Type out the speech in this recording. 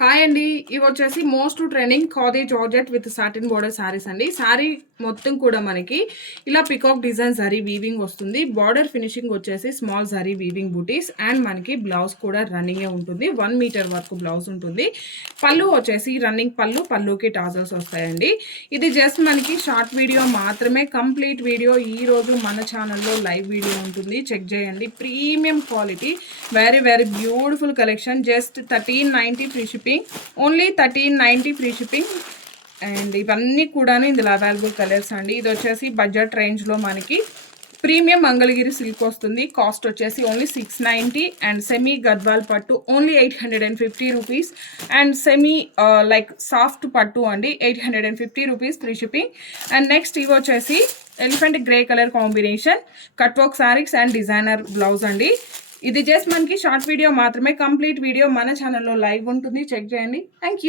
Hi అండి. ఇవి వచ్చేసి most trending khadi georgette with satin border saris అండి. సారీ మొత్తం కూడా మనకి ఇలా పికాక్ డిజైన్ జరీ వీవింగ్ వస్తుంది. బార్డర్ ఫినిషింగ్ వచ్చేసి small zari weaving butis and మనకి బ్లౌజ్ కూడా రన్నింగే ఉంటుంది. 1 మీటర్ వరకు బ్లౌజ్ ఉంటుంది. పళ్ళు వచ్చేసి రన్నింగ్ పళ్ళుకి టాజల్స్ వస్తాయండి. ఇది జస్ట్ మనకి షార్ట్ వీడియో మాత్రమే. కంప్లీట్ వీడియో ఈ రోజు మన ఛానల్లో లైవ్ వీడియో ఉంటుంది, చెక్ చేయండి. Premium quality, very very beautiful collection. Just 1390 free shipping, only 1390 free shipping. And ఇవన్నీ కూడాను ఇందులో అవైలబుల్ కలర్స్ అండి. ఇది వచ్చేసి బడ్జెట్ రేంజ్లో మనకి ప్రీమియం మంగళగిరి సిల్క్ వస్తుంది. కాస్ట్ వచ్చేసి ఓన్లీ 690. అండ్ సెమీ గద్వాల్ పట్టు only 850 rupees. And semi like soft పట్టు అండి, 850 rupees free shipping. And next ఇవి వచ్చేసి elephant grey colour combination cut work saris and designer blouse అండి. ఇది జస్ట్ మనకి షార్ట్ వీడియో మాత్రమే. కంప్లీట్ వీడియో మన ఛానల్లో లైవ్ ఉంటుంది, చెక్ చేయండి. Thank you.